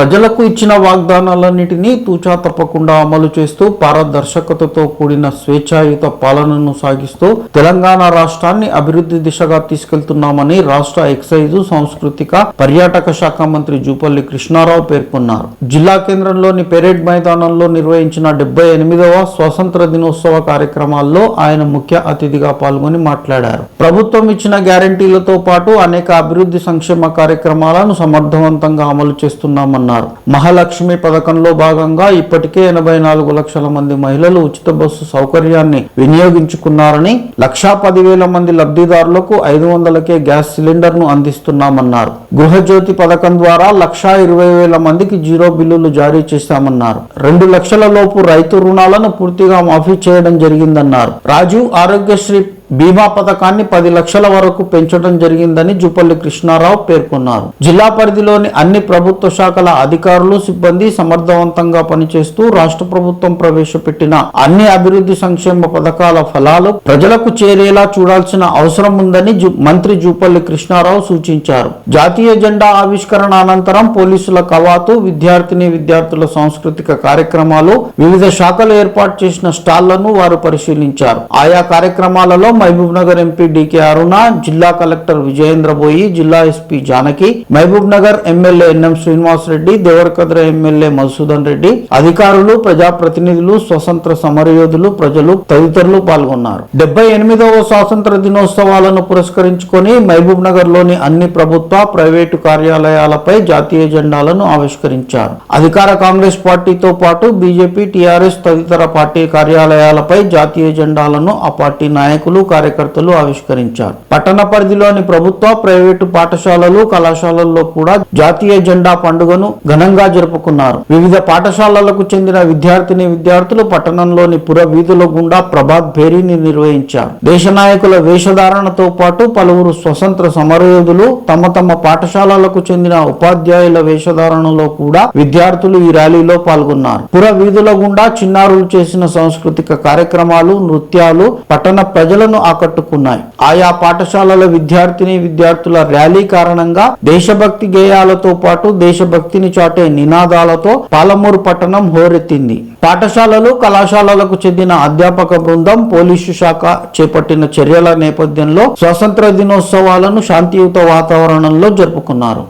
ప్రజలకు ఇచ్చిన వాగ్దానాలన్నిటినీ తూచా తప్పకుండా అమలు చేస్తూ పారదర్శకతతో కూడిన స్వేచ్ఛాయుత పాలనను సాగిస్తూ తెలంగాణ రాష్ట్రాన్ని అభివృద్ధి దిశగా తీసుకెళ్తున్నామని రాష్ట్ర ఎక్సైజ్ సాంస్కృతిక పర్యాటక శాఖ మంత్రి జూపల్లి కృష్ణారావు పేర్కొన్నారు. జిల్లా కేంద్రంలోని పెరేడ్ మైదానంలో నిర్వహించిన డెబ్బై ఎనిమిదవ స్వాతంత్ర దినోత్సవ కార్యక్రమాల్లో ఆయన ముఖ్య అతిథిగా పాల్గొని మాట్లాడారు. ప్రభుత్వం ఇచ్చిన గ్యారంటీలతో పాటు అనేక అభివృద్ధి సంక్షేమ కార్యక్రమాలను సమర్థవంతంగా అమలు చేస్తున్నామన్నారు. మహాలక్ష్మి పథకంలో భాగంగా ఇప్పటికే ఎనభై నాలుగు లక్షల మంది మహిళలు ఉచిత బస్సు సౌకర్యాన్ని వినియోగించుకున్నారని లక్షా పదివేల మంది లబ్ధిదారులకు ఐదు వందలకే గ్యాస్ సిలిండర్ను అందిస్తున్నామన్నారు. గృహజ్యోతి పథకం ద్వారా లక్షా ఇరవై వేల మందికి జీరో బిల్లులు జారీ చేశామన్నారు. రెండు లక్షల లోపు రైతు రుణాలను పూర్తిగా మాఫీ చేయడం జరిగిందన్నారు. రాజీవ్ ఆరోగ్యశ్రీ బీమా పథకాన్ని పది లక్షల వరకు పెంచడం జరిగిందని జుపల్లి కృష్ణారావు పేర్కొన్నారు. జిల్లా పరిధిలోని అన్ని ప్రభుత్వ శాఖల అధికారులు సిబ్బంది సమర్థవంతంగా పనిచేస్తూ రాష్ట్ర ప్రభుత్వం ప్రవేశపెట్టిన అన్ని అభివృద్ధి సంక్షేమ పథకాల ఫలాలు ప్రజలకు చేరేలా చూడాల్సిన అవసరం ఉందని జు- మంత్రి జూపల్లి కృష్ణారావు సూచించారు. జాతీయ జెండా ఆవిష్కరణ అనంతరం పోలీసుల కవాతు విద్యార్థిని విద్యార్థుల సాంస్కృతిక కార్యక్రమాలు వివిధ శాఖలు ఏర్పాటు చేసిన స్టాళ్ళను వారు పరిశీలించారు. ఆయా కార్యక్రమాలలో మహబూబ్ నగర్ ఎంపీ డికే అరుణ జిల్లా కలెక్టర్ విజయేంద్ర బోయి జిల్లా SP Janaki Mahabub Nagar MLA NM Srinivas Reddy Devarakadra MLA Madhusudan Reddy అధికారులు ప్రజాప్రతినిధులు స్వతంత్ర సమరయోధులు ప్రజలు తదితరులు పాల్గొన్నారు. డెబ్బై ఎనిమిదవ స్వాతంత్ర దినోత్సవాలను పురస్కరించుకొని మహబూబ్ నగర్లోని అన్ని ప్రభుత్వ ప్రైవేటు కార్యాలయాలపై జాతీయ జెండాలను ఆవిష్కరించారు. అధికార కాంగ్రెస్ పార్టీతో పాటు బీజేపీ టీఆర్ఎస్ తదితర పార్టీ కార్యాలయాలపై జాతీయ జెండాలను ఆ పార్టీ నాయకులు కార్యకర్తలు ఆవిష్కరించారు. పట్టణ పరిధిలోని ప్రభుత్వ ప్రైవేటు పాఠశాలలు కళాశాలల్లో కూడా జాతీయ జెండా పండుగను ఘనంగా జరుపుకున్నారు. వివిధ పాఠశాలలకు చెందిన విద్యార్థిని విద్యార్థులు పట్టణంలోని పుర వీధుల గుండా ప్రభాత్ భేరీని నిర్వహించారు. దేశ నాయకుల వేషధారణతో పాటు పలువురు స్వతంత్ర సమరయోధులు తమ తమ పాఠశాలలకు చెందిన ఉపాధ్యాయుల వేషధారణలో కూడా విద్యార్థులు ఈ ర్యాలీలో పాల్గొన్నారు. పుర వీధుల గుండా చిన్నారులు చేసిన సాంస్కృతిక కార్యక్రమాలు నృత్యాలు పట్టణ ప్రజలను ఆకట్టుకున్నాయి. ఆయా పాఠశాలల విద్యార్థిని విద్యార్థుల ర్యాలీ కారణంగా దేశభక్తి గేయాలతో పాటు దేశభక్తిని చాటే నినాదాలతో పాలమూరు పట్టణం హోరెత్తింది. పాఠశాలలు కళాశాలలకు చెందిన అధ్యాపక బృందం పోలీసు శాఖ చేపట్టిన చర్యల నేపథ్యంలో స్వాతంత్ర దినోత్సవాలను శాంతియుత వాతావరణంలో జరుపుకున్నారు.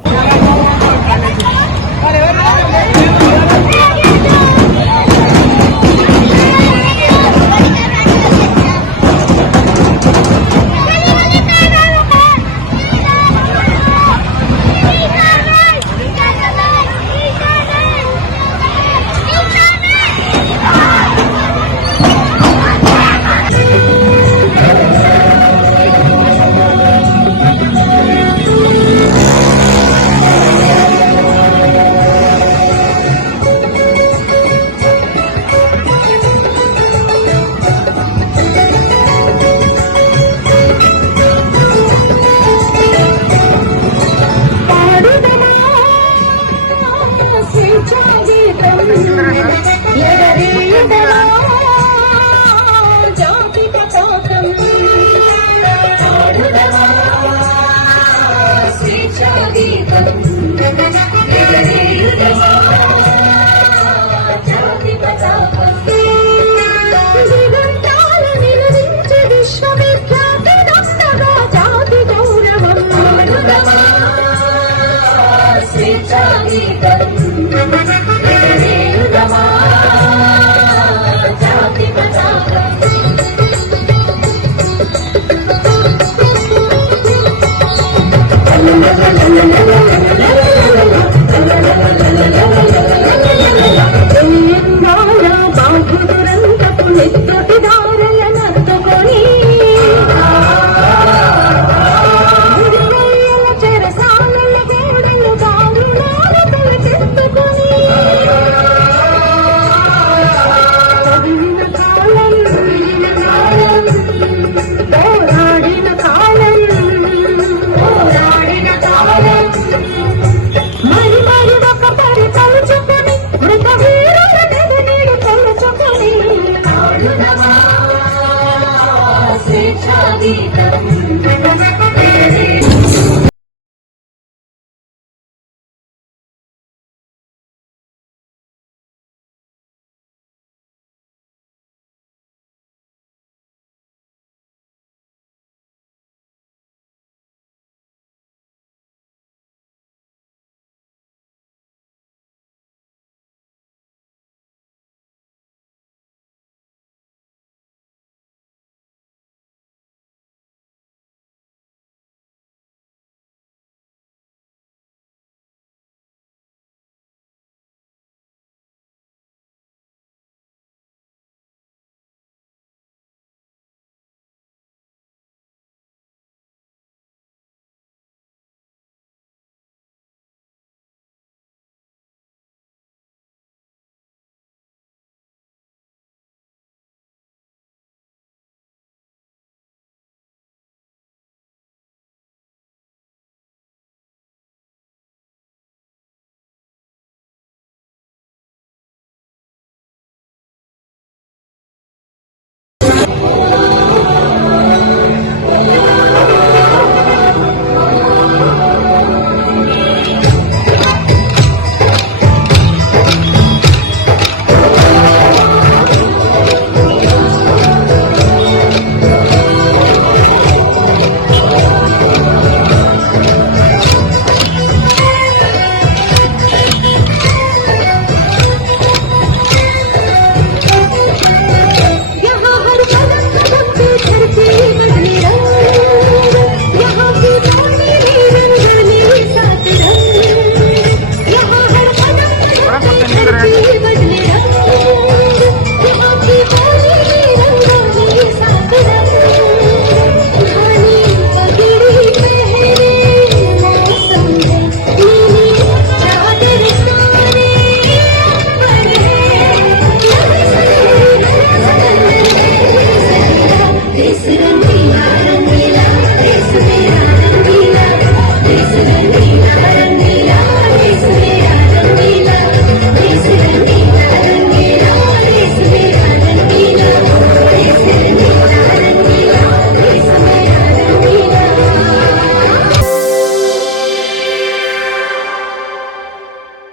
Thank you. Thank you.